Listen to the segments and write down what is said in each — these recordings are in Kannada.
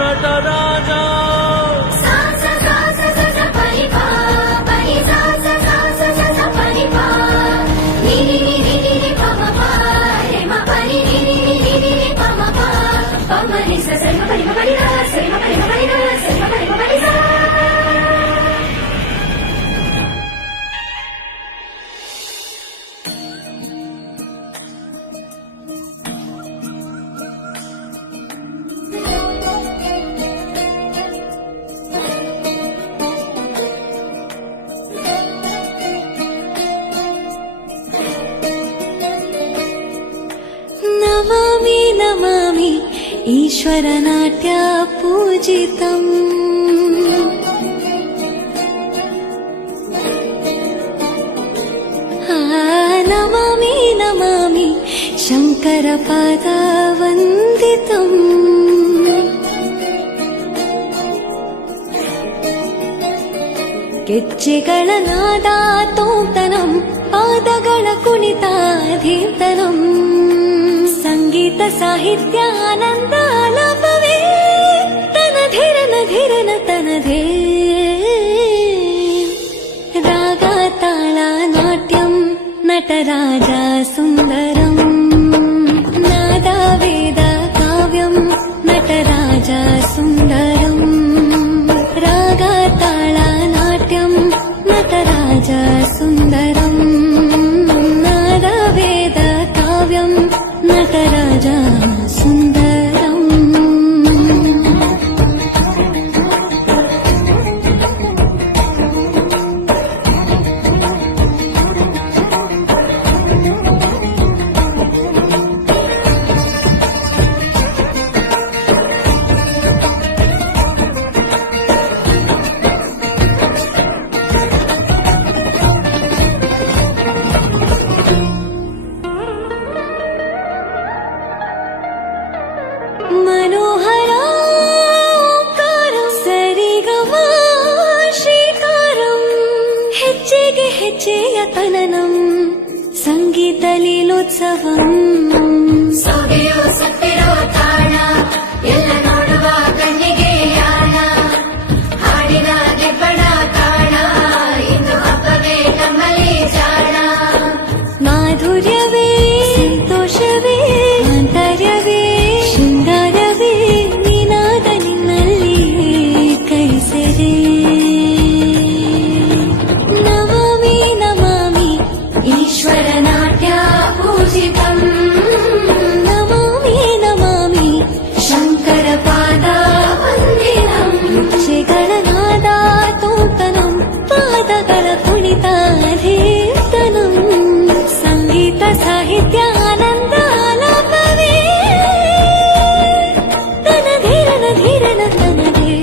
ನಟರಾಜ नमामि नमामि ईश्वरनाट्य पूजितम् नमामि नमामि शङ्करपादवन्दितम् ಗೆಜ್ಜೆಗಳ ನಾದ ತೋಂತನಂ ಪಾದಗಳ ಕುಣಿತಾಧೀರ್ತನಂ ಸಂಗೀತ ಸಾಹಿತ್ಯ ಆನಂದ ಆಲಾಪವೇ ತನಧಿರನ ಧಿರನ ತನಧೇ ರಾಗ ತಾಳ ನಾಟ್ಯಂ ನಟರಾಜ ಸುಂದರಂ ನಾದ ವೇದ ಕಾವ್ಯಂ ನಟರಾಜ ಸುಂದರಂ ರಾಗ ತಾಳ ನಾಟ್ಯಂ ನಟರಾಜ ಸುಂದರಂ ನಾದ ವೇದ ಕಾವ್ಯಂ ನಟರಾಜ ಸುಂದರಂ मनोहराकारं सरिगमा श्रीकारं ಹೆಜ್ಜೆಗೆ ಹೆಜ್ಜೆಯ ತನನಂ ಸಂಗೀತ ಲೀಲೋತ್ಸವಂ ಸೊಗೆಯೋ ಸತ್ತಿರೋ ತಾಣ ಎಲ್ಲ ನೋಡುವ ಕಣ್ಣಿಗೆ ಯಾಣ ಹಾಡಿನ ಗೆಬ್ಬಣ ಕಾಣ ಇಂದು ಹಬ್ಬವೇ ನಮ್ಮಲ್ಲಿ ಜಾಣ ಮಾಧುರ್ಯವೇ ಸಂತೋಷವೇ ಆಂತರ್ಯವೇ ಶೃಂಗಾರವೇ ನಿನಾದ ನಿನ್ನಲ್ಲಿ ಕೈಸೆರೆ ನಮಾಮಿ ನಮಾಮಿ ಈಶ್ವರನಾಟ್ಯ ಪೂಜಿತಂ ನಮಾಮಿ ನಮಾಮಿ ಶಂಕರಪಾದ ವಂದಿತಂ ಗೆಜ್ಜೆಗಳ ನಾದ ತೋಂತನಂ ಪಾದಗಳ ಕುಣಿತಾಧೀರ್ತನಂ ಸಂಗೀತ ಸಾಹಿತ್ಯ ಆನಂದ ಆಲಾಪವೇ ತನಧೀರನ ಧೀರನ ತನಧೇ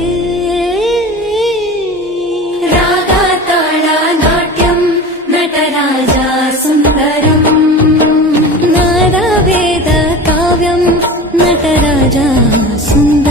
ರಾಗ ತಾಳ ನಾಟ್ಯಂ ನಟರಾಜ ಸುಂದರಂ ನಾದ ವೇದ ಕಾವ್ಯಂ ನಟರಾಜ ಸುಂದರಂ